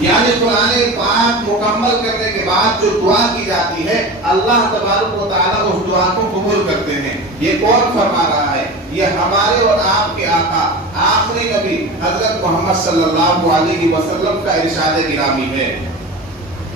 یعنی قرآن پاک مکمل کرنے کے بعد جو دعا کی جاتی ہے اللہ تبارک و تعالیٰ اس دعا کو قبول کرتے ہیں۔ یہ کون فرما رہا ہے؟ یہ ہمارے اور آپ کے آقا آخری نبی حضرت محمد صلی اللہ علیہ وسلم کا ارشاد گرامی ہے۔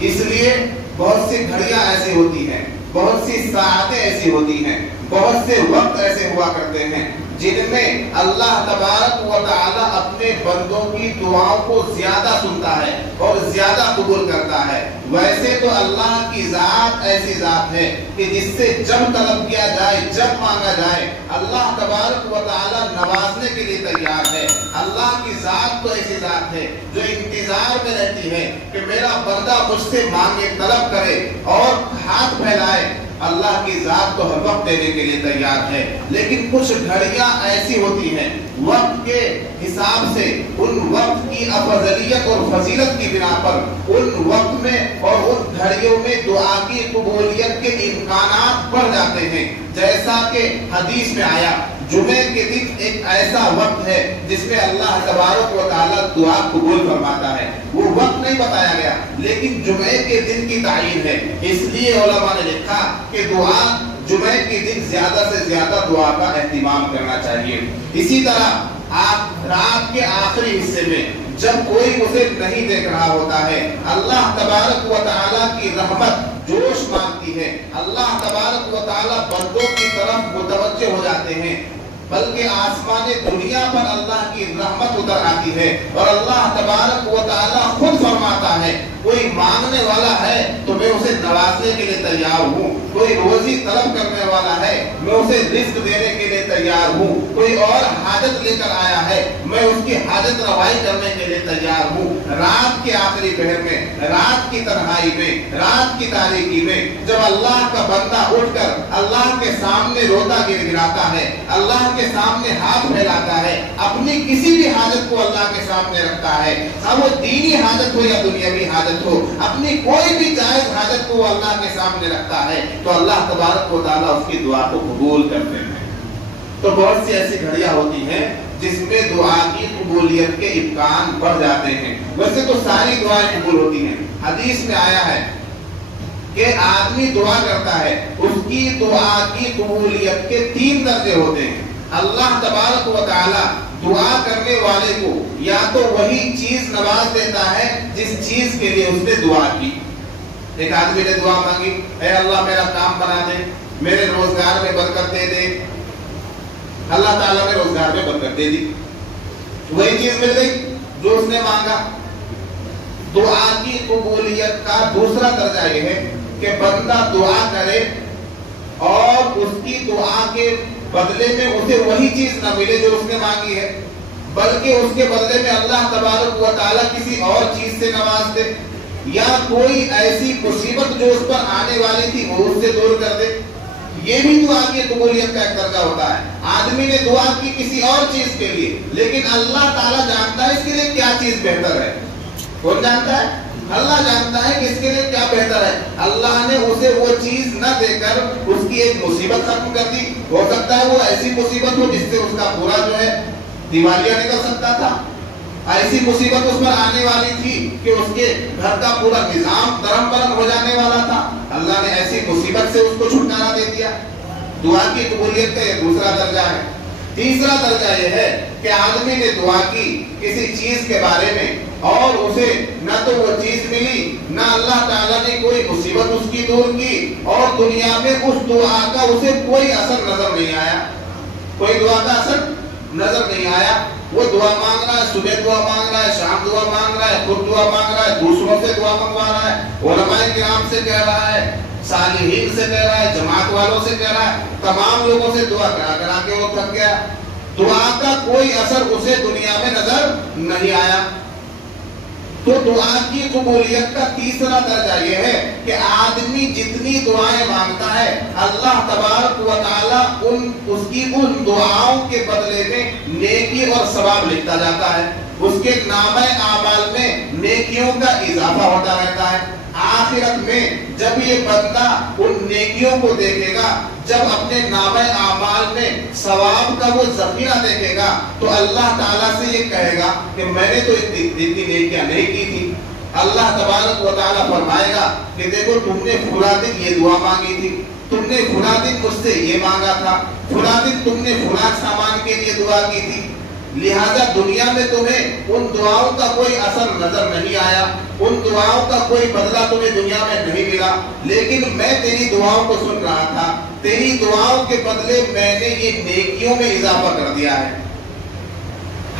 اس لیے بہت سی گھڑیاں ایسی ہوتی ہیں، بہت سی ساعتیں ایسی ہوتی ہیں، بہت سے وقت ایسے ہوا کرتے ہیں جن میں اللہ تبارک و تعالی اپنے بندوں کی دعاؤں کو زیادہ سنتا ہے اور زیادہ قبول کرتا ہے۔ ویسے تو اللہ کی ذات ایسی ذات ہے کہ جس سے جب طلب کیا جائے، جب مانگا جائے، اللہ تبارک و تعالی نوازنے کے لیے تیار ہے۔ اللہ کی ذات تو ایسی ذات ہے جو انتظار میں رہتی ہے کہ میرا بندہ مجھ سے مانگے، طلب کرے اور ہاتھ پھیلائے۔ اللہ کی ذات تو ہر وقت دینے کے لیے تیار ہے، لیکن کچھ گھڑیاں ایسی ہوتی ہیں وقت کے حساب سے، ان وقت کی افضلیت اور فضیلت کی بنا پر ان وقت میں اور ان گھڑیوں میں دعا کی قبولیت کے امکانات بڑھ جاتے ہیں۔ جیسا کہ حدیث میں آیا، جمعے کے دن ایک ایسا وقت ہے جس میں اللہ تبارک و تعالیٰ دعا قبول فرماتا ہے۔ وہ وقت نہیں بتایا گیا لیکن جمعے کے دن کی تعین ہے، اس لیے علماء نے لکھا کہ دعا جمعے کے دن زیادہ سے زیادہ دعا کا اہتمام کرنا چاہیے۔ اسی طرح آپ رات کے آخری حصے میں جب کوئی اسے نہیں دیکھ رہا ہوتا ہے، اللہ تبارک و تعالیٰ کی رحمت جوش مانگتی ہے، اللہ تبارک و تعالیٰ بندوں کی طرف متوجہ ہو جاتے ہیں، بلکہ آسمان دنیا پر اللہ کی رحمت اتر آتی ہے اور اللہ تبارک و تعالیٰ خود فرماتا ہے کوئی مانگنے والا ہے تو میں اسے نوازنے کے لیے تیار ہوں، کوئی روزی طلب کرنے والا ہے میں اسے رزق دینے کے لیے تیار ہوں، کوئی اور حاجت لے کر آیا ہے میں اس کی حاجت روائی کرنے کے لیے تیار ہوں۔ رات کے آخری پہر میں، رات کی تنہائی میں، رات کی تاریکی میں جب اللہ کا بندہ اٹھ کر اللہ کے سامنے روتا گڑگڑاتا ہے، اللہ کے سامنے ہاتھ پھیلاتا ہے، اپنی کسی بھی حاجت کو اللہ کے سامنے رکھتا ہے، اب وہ دینی حاجت ہو یا دنیاوی حاجت ہو، اپنی کوئی بھی جائز حاجت کو اللہ کے سامنے رکھتا ہے تو اللہ تبارک و تعالیٰ اس کی دعا کو قبول کرتے ہیں۔ تو بہت سی ایسی گھڑیاں ہوتی ہیں جس میں دعا کی قبولیت کے امکان بڑھ جاتے ہیں۔ ویسے تو ساری دعائیں قبول ہوتی ہیں، حدیث میں آیا ہے کہ آدمی دعا کرتا ہے اس کی دعا کی قبولیت کے 3 درجے ہوتے ہیں۔ اللہ تبارک و تعالی دعا کرنے والے کو یا تو وہی چیز نواز دیتا ہے جس چیز کے لیے اس نے دعا کی۔ ایک آدمی نے دعا مانگی، اے اللہ میرا کام بنا دے، میرے روزگار میں برکت دے دے، اللہ تعالیٰ نے روزگار میں برکت دے دی، وہی چیز مل گئی جو اس نے مانگا۔ دعا کی قبولیت کا دوسرا درجہ یہ ہے کہ بندہ دعا کرے اور اس کی دعا کے بدلے میں اسے وہی چیز نہ ملے جو اس نے مانگی ہے، بلکہ اس کے بدلے میں اللہ تبارک و تعالیٰ کسی اور چیز سے نواز دے، یا کوئی ایسی مصیبت جو اس پر آنے والی تھی وہ اس سے دور کر دے۔ یہ بھی دعا کی قبولیت کا ایک درجہ ہوتا ہے۔ آدمی نے دعا کی کسی اور چیز کے لیے، لیکن اللہ تعالیٰ جانتا ہے اس کے لیے کیا چیز بہتر ہے۔ کون جانتا ہے؟ اللہ جانتا ہے کہ اس کے لیے کیا بہتر ہے۔ اللہ نے اسے وہ چیز نہ دے کر اس کی ایک مصیبت ختم کر دی۔ ہو سکتا ہے وہ ایسی مصیبت ہو جس سے اس کا پورا جو ہے دیوالیہ نکل سکتا تھا، ایسی مصیبت اس پر آنے والی تھی کہ اس کے گھر کا پورا نظام درم برم ہو جانے والا تھا، اللہ نے ایسی مصیبت سے اس کو چھٹکارا دے دیا۔ دعا کی قبولیت کا یہ دوسرا درجہ ہے۔ تیسرا درجہ یہ ہے کہ آدمی نے دعا کی کسی چیز کے بارے میں اور اسے نہ تو وہ چیز ملی، نہ اللہ تعالیٰ نے کوئی مصیبت اس کی دور کی، اور دنیا میں اس دعا کا اسے کوئی اثر نظر نہیں آیا، کوئی دعا کا اثر نظر نہیں آیا۔ وہ دعا مانگ رہا ہے، صبح دعا مانگ رہا ہے، شام دعا مانگ رہا ہے، خود دعا مانگ رہا ہے، دوسروں سے دعا منگوا رہا ہے، علماء کرام سے کہہ رہا ہے، صالحین سے کہہ رہا ہے، جماعت والوں سے کہہ رہا ہے، تمام لوگوں سے دعا کرا کرا کے وہ تھک گیا، دعا کا کوئی اثر اسے دنیا میں نظر نہیں آیا۔ تو دعا کی قبولیت کا تیسرا درجہ یہ ہے کہ آدمی جتنی دعائیں مانگتا ہے اللہ تبارک و تعالیٰ اس کی ان دعاؤں کے بدلے میں نیکی اور ثواب لکھتا جاتا ہے، اس کے نامہ اعمال میں نیکیوں کا اضافہ ہوتا رہتا ہے۔ آخرت میں جب یہ بندہ ان نیکیوں کو دیکھے گا، جب اپنے نامہ اعمال میں ثواب کا وہ ذخیرہ دیکھے گا تو اللہ تعالیٰ سے یہ کہے گا کہ میں نے تو اتنی نیکیاں نہیں کی تھی، اللہ تبارک و تعالیٰ فرمائے گا کہ دیکھو تم نے فلاں دن یہ دعا مانگی تھی، تم نے فلاں دن مجھ سے یہ مانگا تھا، فلاں دن تم نے فلاں سامان کے لیے دعا کی تھی، لہذا دنیا میں تمہیں ان دعاؤں کا کوئی اثر نظر نہیں آیا، ان دعاؤں کا کوئی بدلہ تمہیں دنیا میں نہیں ملا، لیکن میں تیری دعاؤں کو سن رہا تھا، تیری دعاؤں کے بدلے میں نے یہ نیکیوں میں اضافہ کر دیا ہے۔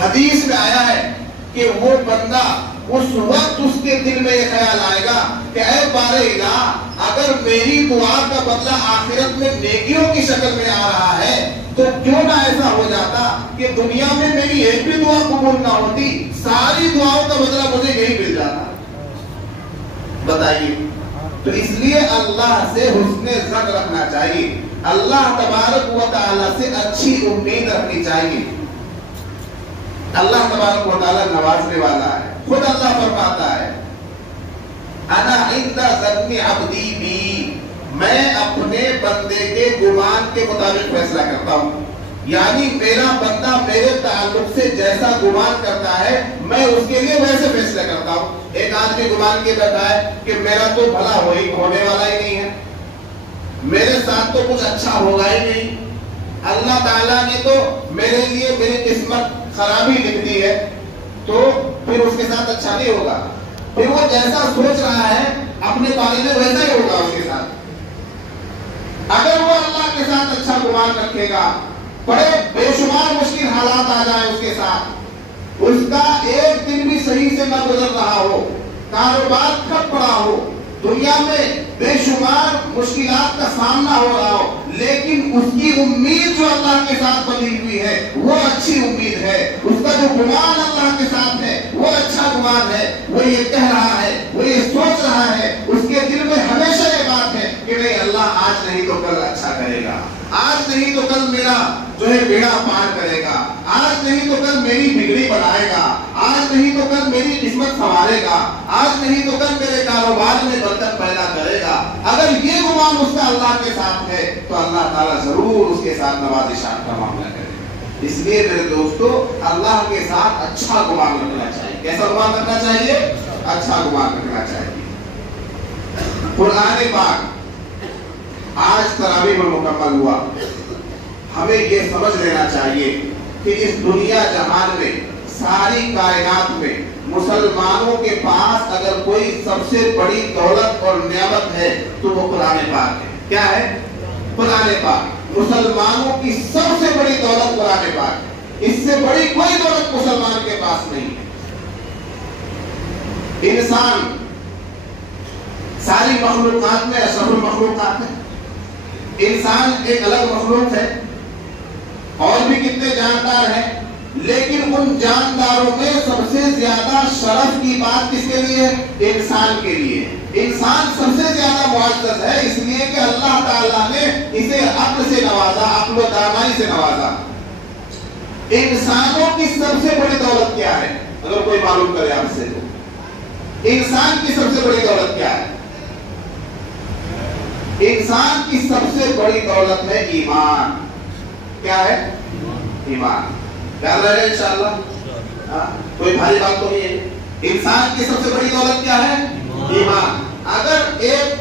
حدیث میں آیا ہے کہ وہ بندہ اس وقت اس کے دل میں یہ خیال آئے گا کہ اے بار الہ، اگر میری دعا کا بدلہ آخرت میں نیکیوں کی شکل میں آ رہا ہے تو کیوں نہ ایسا ہو جاتا کہ دنیا میں میری ایک بھی دعا قبول نہ ہوتی، ساری دعاؤں کا بدلہ مجھے یہی مل جاتا۔ بتائیے، تو اس لیے اللہ سے حسن ظن رکھنا چاہیے، اللہ تبارک و تعالیٰ سے اچھی امید رکھنی چاہیے۔ اللہ تبارک و تعالیٰ نوازنے والا ہے، خود اللہ فرماتا ہے انا عند ظن عبدی بی، میں اپنے بندے کے گمان کے مطابق فیصلہ کرتا ہوں، یعنی میرا بندہ میرے تعلق سے جیسا گمان کرتا ہے میں اس کے لیے ویسے فیصلہ کرتا ہوں۔ ایک آدمی گمان کے بیٹھا ہے کہ میرا تو بھلا ہونے والا ہی نہیں ہے، میرے ساتھ تو کچھ اچھا ہوگا ہی نہیں، اللہ تعالیٰ نے تو میرے لیے میری قسمت خرابی لکھ دی ہے، تو پھر اس کے ساتھ اچھا نہیں ہوگا، پھر وہ جیسا سوچ رہا ہے اپنے بارے میں ویسا ہی ہوگا اس کے ساتھ۔ اگر وہ اللہ کے ساتھ اچھا گمان رکھے گا، بڑے بے شمار مشکل حالات آ جائیں اس کے ساتھ، اس کا ایک دن بھی صحیح سے نہ گزر رہا ہو، کاروبار ٹھپ پڑا ہو، دنیا میں بے شمار مشکلات کا سامنا ہو رہا ہو، لیکن اس کی امید جو اللہ کے ساتھ بنی ہوئی ہے وہ اچھی امید ہے، اس کا جو گمان اللہ کے ساتھ ہے وہ اچھا گمان ہے، وہ یہ کہہ رہا ہے، وہ یہ سوچ رہا ہے، اس کے دل میں ہمیشہ یہ بات ہے کہ نہیں اللہ آج نہیں تو کل اچھا کرے گا، آج نہیں تو کل میرا جو ہے بیڑا پار کرے گا، آج نہیں تو کل میری بگڑی بنائے گا، آج نہیں تو کل میری قسمت سنوارے گا، آج نہیں تو کل میرے کاروبار میں برکت پیدا کرے گا۔ اگر یہ گمان اس کا اللہ کے ساتھ ہے تو اللہ تعالیٰ ضرور اس کے ساتھ نوازشات کا معاملہ کرے گا۔ اس لیے میرے دوستو اللہ کے ساتھ اچھا گمان رکھنا چاہیے۔ کیسا گمان رکھنا چاہیے؟ اچھا گمان رکھنا چاہیے۔ قرآن پاک آج تراویح میں مکمل ہوا، ہمیں یہ سمجھ لینا چاہیے کہ اس دنیا جہان میں ساری کائنات میں مسلمانوں کے پاس اگر کوئی سب سے بڑی دولت اور نعمت ہے تو وہ قرآن پاک ہے۔ کیا ہے؟ قرآن پاک۔ مسلمانوں کی سب سے بڑی دولت قرآن پاک ہے، اس سے بڑی کوئی دولت مسلمان کے پاس نہیں ہے۔ انسان ساری مخلوقات میں اشرف المخلوقات ہے، انسان ایک الگ مخلوق ہے، اور بھی کتنے جاندار ہیں، لیکن ان جانداروں میں سب سے زیادہ شرف کی بات کس کے لیے؟ انسان کے لیے۔ انسان سب سے زیادہ معزز ہے اس لیے کہ اللہ تعالیٰ نے اسے عقل سے نوازا، عقل و دانائی سے نوازا۔ انسانوں کی سب سے بڑی دولت کیا ہے؟ اگر کوئی معلوم کرے آپ سے تو انسان کی سب سے بڑی دولت کیا ہے؟ انسان کی سب سے بڑی دولت ہے ایمان۔ کیا ہے؟ ایمان۔ یاد رہے انشاءاللہ، کوئی بھاری بات تو نہیں ہے۔ انسان کی سب سے بڑی دولت کیا ہے؟ ایمان۔ اگر ایک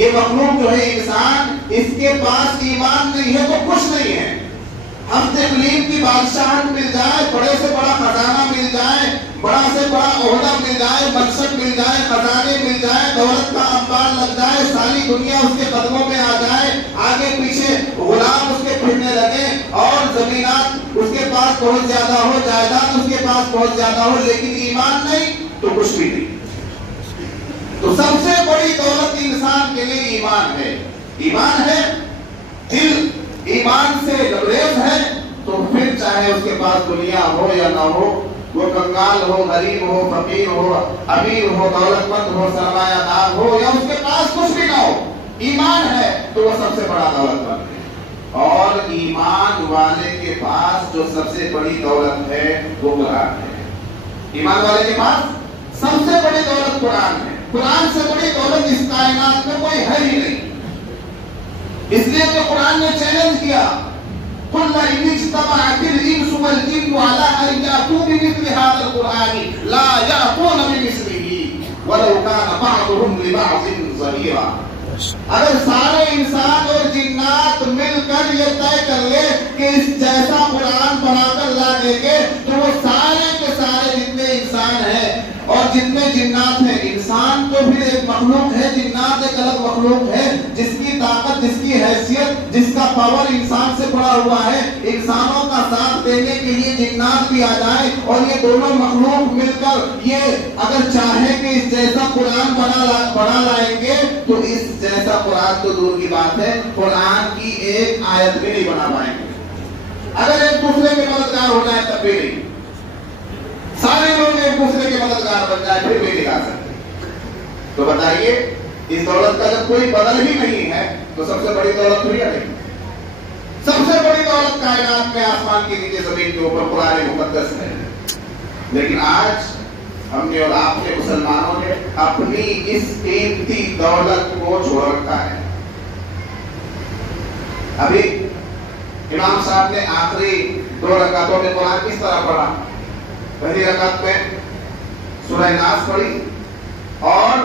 یہ مخلوق جو ہے انسان، اس کے پاس ایمان نہیں ہے تو کچھ نہیں ہے۔ ہم تکلیف کی بادشاہت مل جائے، بڑے سے بڑا خزانہ مل جائے، بڑا سے بڑا عہدہ مل جائے، منصب مل جائے، خزانے مل جائے، دولت کا انبار لگ جائے، ساری دنیا اس کے قدموں میں آ جائے، آگے پیچھے غلام اس کے پھرنے لگے اور زمینات اس کے پاس بہت زیادہ ہو، جائیداد اس کے پاس بہت زیادہ ہو، لیکن ایمان نہیں تو کچھ بھی نہیں۔ تو سب سے بڑی دولت انسان کے لیے ایمان ہے۔ ایمان ہے، دل ایمان سے لبریز ہے تو پھر چاہے اس کے پاس دنیا ہو یا نہ ہو، وہ کنگال ہو، غریب ہو، فقیر ہو، امیر ہو، دولت مند ہو، سرمایہ دار ہو، یا اس کے پاس کچھ بھی نہ ہو، ایمان ہے تو وہ سب سے بڑا دولت مند ہے۔ اور ایمان والے کے پاس جو سب سے بڑی دولت ہے وہ قرآن ہے۔ ایمان والے کے پاس سب سے بڑی دولت قرآن ہے۔ قرآن سے بڑی دولت اس کائنات میں کوئی ہے ہی نہیں، اس لیے کہ قرآن نے چیلنج کیا، قُلْ إِنِ اجْتَمَعَتِ الْإِنسُ وَالْجِنُّ عَلَىٰ أَن يَأْتُوا بِمِثْلِ هَٰذَا الْقُرْآنِ لَا يَأْتُونَ بِمِثْلِهِ وَلَوْ كَانَ بَعْضُهُمْ لِبَعْضٍ ظَهِيرًا۔ اگر سارے انسان اور جنات مل کر یہ طے کر لے کہ اس جیسا قرآن بنا کر لا دیں گے تو وہ سارے کے سارے جتنے انسان ہیں اور جتنے جنات ہیں، انسان تو پھر ایک مخلوق ہے، جنات ایک الگ مخلوق ہے، جس کی طاقت، جس کی حیثیت، جس کا پاور انسان سے بڑا ہوا ہے، انسانوں کا ساتھ دینے کے لیے جنات بھی آ جائیں اور یہ دونوں مخلوق مل کر یہ اگر چاہیں کہ اس جیسا قرآن بنا لائیں گے تو اس جیسا قرآن تو دور کی بات ہے، قرآن کی ایک آیت بھی نہیں بنا پائیں گے۔ اگر ایک دوسرے کے مددگار ہو جائے تب بھی نہیں، سارے لوگ ایک دوسرے کے مددگار بن جائے پھر بھی نہیں لا سکتے۔ تو بتائیے اس دولت کا جب کوئی بدل ہی نہیں ہے تو سب سے بڑی دولت ہوئی ہے نہیں؟ سب سے بڑی دولت کائنات میں آسمان کے نیچے زمین کے اوپر قرآن مقدس ہے، لیکن آج ہم نے اور آپ نے مسلمانوں نے اپنی اس قیمتی دولت کو چھوڑ رکھا ہے۔ ابھی امام صاحب نے آخری 2 رکعتوں میں قرآن کس طرح پڑھا؟ پہلی رکعت میں سورہ ناس پڑھی اور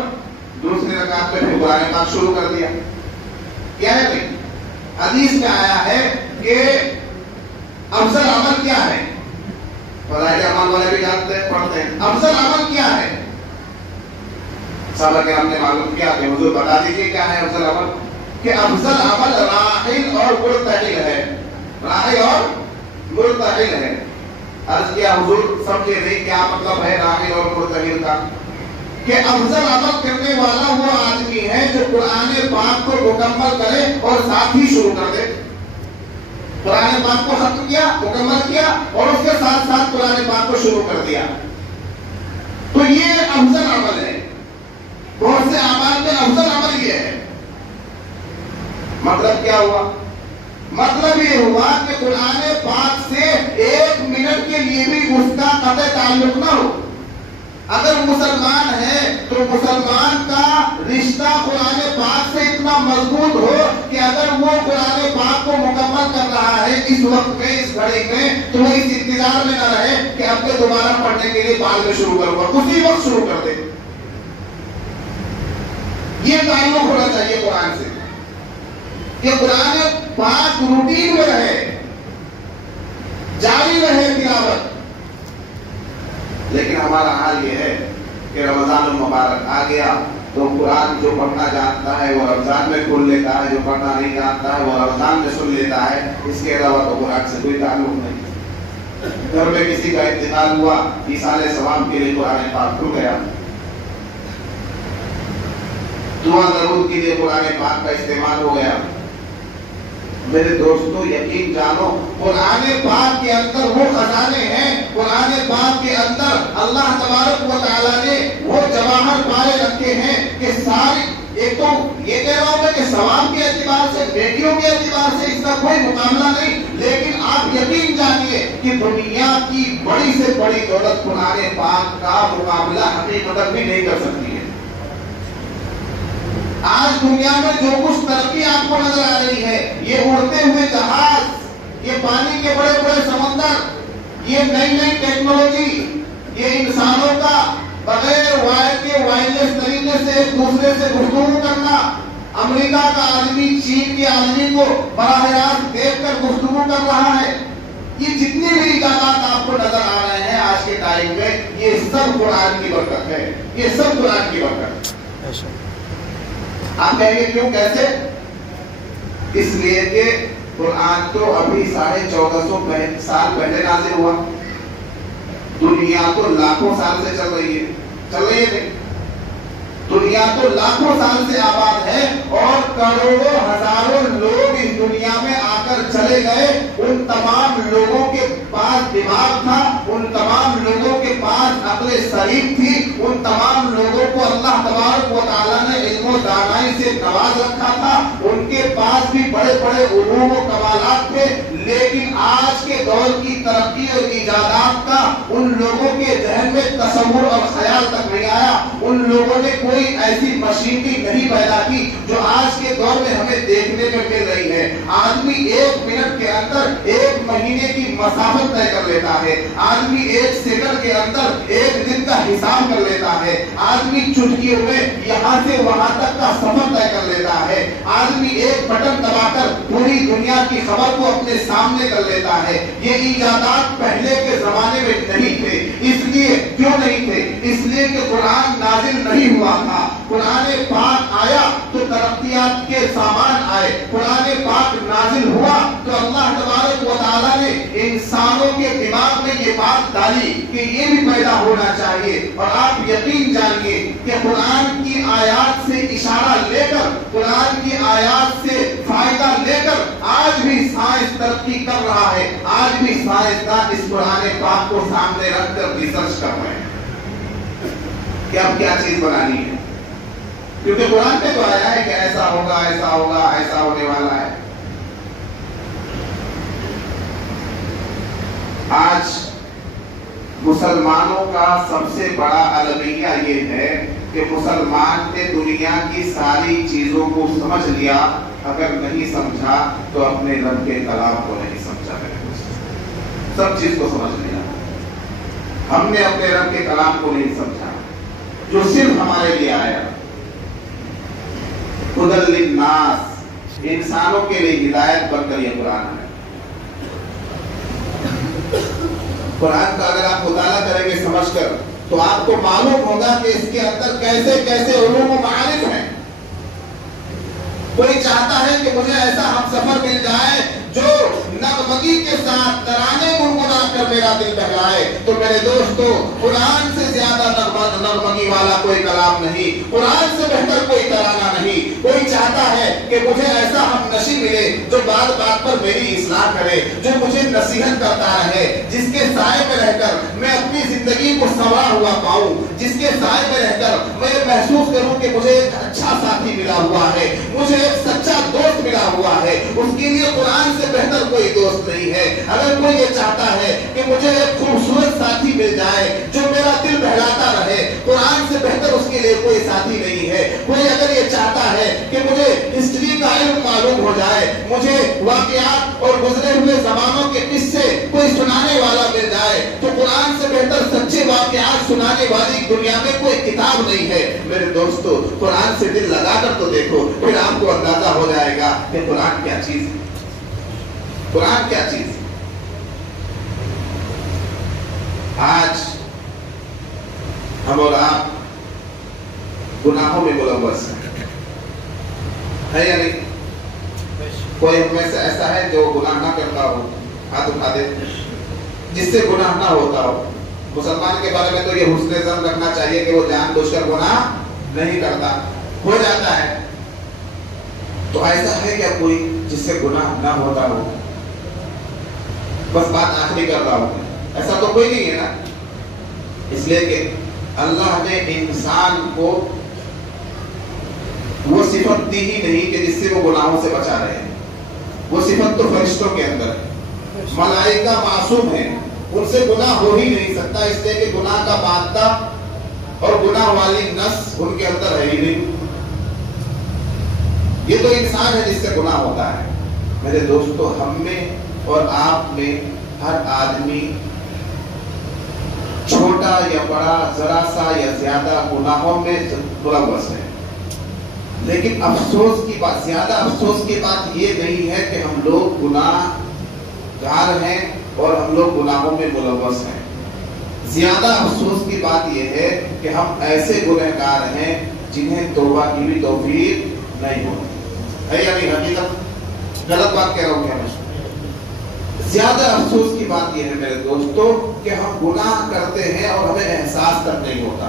دوسری رکعت میں پھر قرآن پاک شروع کر دیا۔ کیا ہے بھائی؟ حدیث میں آیا ہے کہ افضل عمل کیا ہے؟ فضائل اعمال والے بھی جانتے ہیں، پڑھتے ہیں۔ افضل عمل کیا ہے؟ صحابہ کرام نے معلوم کیا کہ حضور بتا دیجیے کیا ہے افضل عمل؟ کہ افضل عمل راحل اور مرتحل ہے، راحل اور مرتحل ہے۔ عرض کیا حضور سمجھے نہیں کیا مطلب ہے راحل اور مرتحل کا؟ کہ افضل عمل کرنے والا وہ آدمی ہے جو قرآن پاک کو مکمل کرے اور ساتھ ہی شروع کر دے۔ قرآن پاک کو ختم کیا، مکمل کیا اور اس کے ساتھ ساتھ قرآن پاک کو شروع کر دیا، تو یہ افضل عمل ہے۔ بہت سے اعمال میں افضل عمل یہ ہے۔ مطلب کیا ہوا؟ مطلب یہ ہوا کہ قرآن پاک سے 1 منٹ کے لیے بھی اس کا قطع تعلق نہ ہو۔ اگر مسلمان ہے تو مسلمان کا رشتہ قرآن پاک سے اتنا مضبوط ہو کہ اگر وہ قرآن پاک کو مکمل کر رہا ہے اس وقت میں، اس گھڑی میں، تو وہ اس انتظار میں نہ رہے کہ اب میں دوبارہ پڑھنے کے لیے بعد میں شروع کروں گا، اسی وقت شروع کر دے۔ یہ تعلق ہونا چاہیے قرآن سے کہ قرآن پاک روٹین میں رہے، جاری رہے تلاوت۔ لیکن ہمارا حال یہ ہے کہ رمضان المبارک آ گیا تو قرآن جو پڑھنا جانتا ہے وہ رمضان میں کھول لیتا ہے، جو پڑھنا نہیں جانتا ہے وہ رمضان میں سن لیتا ہے، اس کے علاوہ تو قرآن سے کوئی تعلق نہیں۔ گھر میں کسی کا انتقال ہوا، ایصال ثواب کے لیے قرآن پاک کھل گیا، دعا ضرور کے لیے قرآن پاک کا استعمال ہو گیا۔ میرے دوستو یقین جانو قرآن پاک کے اندر وہ خزانے ہیں، قرآن پاک کے اندر اللہ تبارک و تعالیٰ نے وہ جواہر پائے رکھے ہیں کہ ساری، ایک تو یہ کہہ رہا ہوں میں کہ ثواب کے اعتبار سے، نیکیوں کے اعتبار سے اس کا کوئی مقابلہ نہیں، لیکن آپ یقین جانیے کہ دنیا کی بڑی سے بڑی دولت قرآن پاک کا مقابلہ حقیقت بھی نہیں کر سکتی ہے۔ آج دنیا میں جو کچھ ترقی آپ کو نظر آ رہی ہے، یہ اڑتے ہوئے جہاز، یہ پانی کے بڑے بڑے سمندر، یہ نئی نئی ٹیکنالوجی، یہ انسانوں کا بغیر وائر کے وائرلیس طریقے سے ایک دوسرے سے گفتگو کرنا، امریکہ کا آدمی چین کے آدمی کو براہ راست دیکھ کر گفتگو کر رہا ہے، یہ جتنی بھی ایجادات آپ کو نظر آ رہے ہیں آج کے ٹائم میں، یہ سب قرآن کی برکت ہے، یہ سب قرآن کی برکت ہے۔ آپ کہیں گے کیوں، کیسے؟ اس لیے کہ قرآن تو ابھی 1450 سال پہلے نازل ہوا، دنیا تو لاکھوں سال سے چل رہی ہے نہیں، دنیا تو لاکھوں سال سے آباد ہے اور کروڑوں ہزاروں لوگ اس دنیا میں آ کر چلے گئے۔ ان تمام لوگوں کے پاس دماغ تھا، ان تمام لوگوں کے پاس عقل سلیم تھی، ان تمام لوگوں کو اللہ تبارک و تعالیٰ نے علم و دانائی سے نواز رکھا تھا، ان کے پاس بھی بڑے بڑے علوم و کمالات تھے، لیکن آج کے دور کی ترقی اور ایجادات کا ان لوگوں کے ذہن میں تصور اور خیال تک نہیں آیا۔ ان لوگوں نے کوئی ایسی مشینری نہیں پیدا کی جو آج کے دور میں ہمیں دیکھنے میں مل رہی ہے۔ آدمی 1 منٹ کے اندر 1 مہینے کی مسافت طے کر لیتا ہے، آدمی 1 سیکنڈ کے اندر 1 دن کا حساب کر لیتا ہے، آدمی چٹکیوں میں یہاں سے وہاں تک کا سفر طے کر لیتا ہے، آدمی ایک بٹن دبا کر پوری دنیا کی خبر کو اپنے سامنے کر لیتا ہے۔ یہ ایجادات پہلے کے زمانے میں نہیں تھے، اس لیے کیوں نہیں تھے؟ اس لیے کہ قرآن نازل نہیں ہوا تھا۔ قرآن پاک آیا تو ترقیات کے سامان آئے، قرآن پاک نازل ہوا تو اللہ تبارک و تعالیٰ نے انسانوں کے دماغ میں یہ بات ڈالی کہ یہ بھی پیدا ہونا چاہیے۔ اور آپ یقین جانیے کہ قرآن کی آیات سے اشارہ لے کر، قرآن کی آیات سے فائدہ لے کر آج بھی سائنس ترقی کر رہا ہے، آج بھی سائنسدان اس قرآن پاک کو سامنے رکھ کر ریسرچ کر رہے ہیں کہ اب کیا چیز بنانی ہے، کیونکہ قرآن میں تو آیا ہے کہ ایسا ہوگا، ایسا ہوگا، ایسا ہونے والا ہے۔ آج مسلمانوں کا سب سے بڑا المیہ یہ ہے کہ مسلمان نے دنیا کی ساری چیزوں کو سمجھ لیا، اگر نہیں سمجھا تو اپنے رب کے کلام کو نہیں سمجھا۔ سب چیز کو سمجھ لیا، ہم نے اپنے رب کے کلام کو نہیں سمجھا جو صرف ہمارے لیے آیا۔ ہدی للناس، انسانوں کے لیے ہدایت بن کر یہ قرآن ہے۔ قرآن کا اگر آپ مطالعہ کریں گے سمجھ کر تو آپ کو معلوم ہوگا کہ اس کے اندر کیسے کیسے علوم و معارف ہیں۔ کوئی چاہتا ہے کہ مجھے ایسا ہم سفر مل جائے جو نغمگی کے ساتھ ترانے گنگنا کر میرا دل بہلائے، تو میرے دوستو قرآن سے زیادہ نغمگی والا کوئی کلام نہیں، قرآن سے بہتر کوئی ترانہ نہیں۔ کوئی چاہتا ہے کہ مجھے ایسا ہم نشی ملے جو بات بات پر میری اصلاح کرے، جو مجھے نصیحت کرتا رہے، جس کے سائے میں رہ کر میں اپنی زندگی کو سنوارا ہوا پاؤں، جس کے سائے میں رہ کر میں محسوس کروں کہ مجھے ایک اچھا ساتھی ملا ہوا ہے، مجھے ایک سچا دوست ملا ہوا ہے۔ اس کے لیے قرآن سے بہتر کوئی دوست نہیں ہے۔ اگر کوئی یہ چاہتا ہے کہ مجھے ایک خوبصورت ساتھی مل جائے جو میرا دل بہلاتا رہے، قرآن سے بہتر اس کے لیے کوئی ساتھی نہیں ہے۔ کوئی اگر یہ چاہتا ہے کہ مجھے ہسٹری کا علم معلوم ہو جائے، مجھے واقعات اور گزرے ہوئے زمانوں کے قصے کوئی سنانے والا مل جائے، تو قرآن سے بہتر سچے واقعات سنانے والی دنیا میں کوئی کتاب نہیں ہے۔ میرے دوستو قرآن سے دل لگا کر تو دیکھو، پھر آپ کو اندازہ ہو جائے گا کہ قرآن کیا چیز ہے، قرآن کیا چیز ہے۔ آج ہم اور آپ گناہوں میں ملوث ہے یا نہیں؟ کوئی ہم میں سے ایسا ہے جو گناہ نہ کرتا ہو؟ ہاتھ اٹھا دے جس سے گناہ نہ ہوتا ہو۔ مسلمان کے بارے میں تو یہ حسن ظن رکھنا چاہیے کہ وہ جان بوجھ کر گناہ نہیں کرتا، ہو جاتا ہے۔ تو ایسا ہے کیا کوئی جس سے گناہ نہ ہوتا ہو؟ بس بات آخری کر رہا ہوں، ایسا تو کوئی نہیں ہے نا، اس لیے کہ اللہ نے انسان کو وہ صفت دی ہی نہیں کہ جس سے وہ گناہوں سے بچا رہے ہیں۔ وہ صفت تو فرشتوں کے اندر ہے، ملائکہ معصوم ہیں، ان سے گناہ ہو ہی نہیں سکتا، اس لیے کہ گناہ کا مادہ اور گناہ والی نس ان کے اندر ہے ہی نہیں۔ یہ تو انسان ہے جس سے گناہ ہوتا ہے۔ میرے دوستو ہم میں اور آپ میں ہر آدمی چھوٹا یا بڑا، ذرا سا یا زیادہ گناہوں میں ملوث ہے، لیکن افسوس کی بات، زیادہ افسوس کی بات یہ نہیں ہے کہ ہم لوگ گناہ گار ہیں اور ہم لوگ گناہوں میں ملوث ہیں۔ زیادہ افسوس کی بات یہ ہے کہ ہم ایسے گنہگار ہیں جنہیں توبہ کی بھی توفیق نہیں ہوتی ہے، یا نہیں؟ حقیقت غلط بات کہہ رہا ہوں کیا میں؟ زیادہ افسوس کی بات یہ ہے میرے دوستو کہ ہم گناہ کرتے ہیں اور ہمیں احساس تک نہیں ہوتا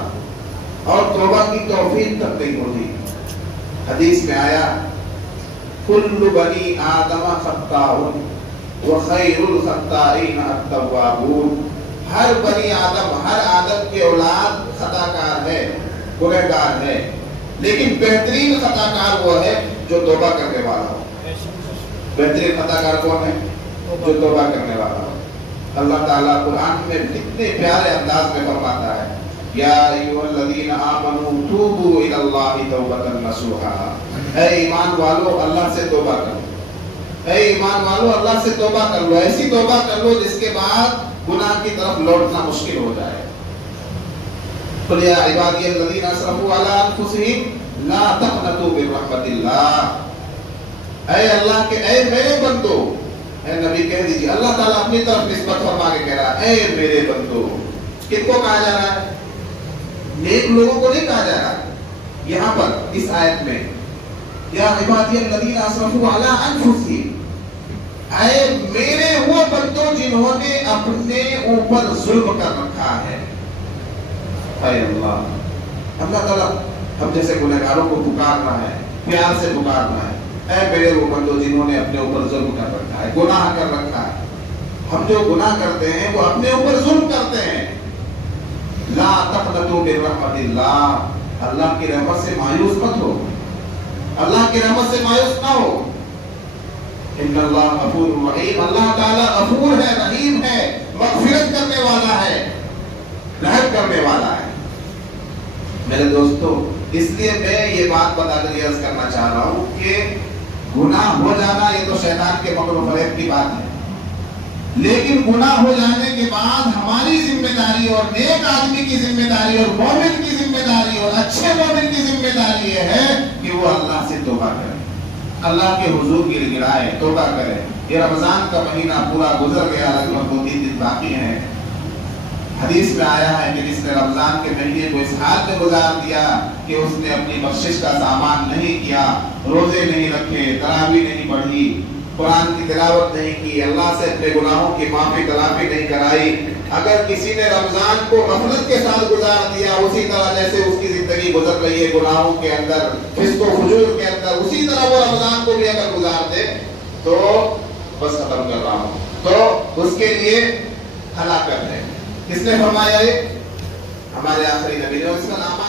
اور توبہ کی توفیق تک نہیں ہوتی۔ حدیث میں آیا کل بنی آدم خطاء وخیر الخطائین التوابون، ہر بنی آدم، ہر آدم کی اولاد خطا کار ہے، گنہگار ہے، لیکن بہترین خطا کار وہ ہے جو توبہ کرنے والا ہو۔ بہترین خطا کار کون ہے؟ جو توبہ کرنے والا ہو۔ اللہ تعالیٰ قرآن میں کتنے پیارے انداز میں فرماتا ہے، یا ایھا الذین آمنوا توبوا الی اللہ توبۃ نصوحا، اے ایمان والو اللہ سے توبہ کرو، اے ایمان والو اللہ سے توبہ کر لو، ایسی توبہ کر لو جس کے بعد گناہ کی طرف لوٹنا مشکل ہو جائے۔ قل یا عبادی الذین اسرفوا علی انفسہم لا تقنطوا من رحمت اللہ، اے اللہ کے اے میرے بندو، اے نبی کہہ دیجیے، اللہ تعالیٰ اپنی طرف نسبت فرما کے کہہ رہا ہے اے میرے بندو. کن کو کہا جا رہا ہے؟ نیک لوگوں کو نہیں کہا جا رہا ہے. یہاں پر اس آیت میں یا عبادی الذین اسرفوا علی انفسہم، اے میرے وہ بندوں جنہوں نے اپنے اوپر ظلم کر رکھا ہے. اے اللہ، اللہ تعالیٰ ہم جیسے گنہگاروں کو پکار رہا ہے، پیار سے پکار رہا ہے، اے میرے وہ بندوں جنہوں نے اپنے اوپر ظلم کر رکھا ہے، گناہ کر رکھا ہے. ہم جو گناہ کرتے ہیں وہ اپنے اوپر ظلم کرتے ہیں. لا تقنطوا من رحمت اللہ، اللہ کی رحمت سے مایوس مت ہو، اللہ کی رحمت سے مایوس نہ ہو. ان اللہ غفور رحیم، اللہ تعالیٰ غفور ہے، رحیم ہے، مغفرت کرنے والا ہے، رحم کرنے والا ہے. میرے دوستو، اس لیے میں یہ بات بتا کر عرض کرنا چاہ رہا ہوں کہ گناہ ہو جانا یہ تو شیطان کے مکر و فریب کی بات ہے، لیکن گناہ ہو جانے کے بعد ہماری ذمہ داری اور نیک آدمی کی ذمہ داری اور مومن کی ذمہ داری اور اچھے مومن کی ذمہ داری یہ ہے کہ وہ اللہ سے توبہ کرے، اللہ کے حضور گر گرائے، توبہ کرے. یہ رمضان کا مہینہ پورا گزر گیا، لگ بھگ 2-3 دن باقی ہیں. حدیث میں آیا ہے کہ جس نے رمضان کے مہینے کو اس حال میں گزار دیا کہ اس نے اپنی بخشش کا سامان نہیں کیا، روزے نہیں رکھے، تراویح نہیں پڑھی، قرآن کی تلاوت نہیں کی، اللہ سے اپنے گناہوں کی معافی تلافی نہیں کرائی، اگر کسی نے رمضان کو غفلت کے ساتھ گزار دیا، اسی طرح جیسے اس کی زندگی گزر رہی ہے گناہوں کے اندر، فسق و فجور کے اندر، اسی طرح وہ رمضان کو بھی اگر گزار دے تو بس ختم کر رہا ہوں، تو اس کے لیے ہلاکت ہے. کس نے فرمایا یہ؟ ہمارے آخری نبی نے. اس کا نام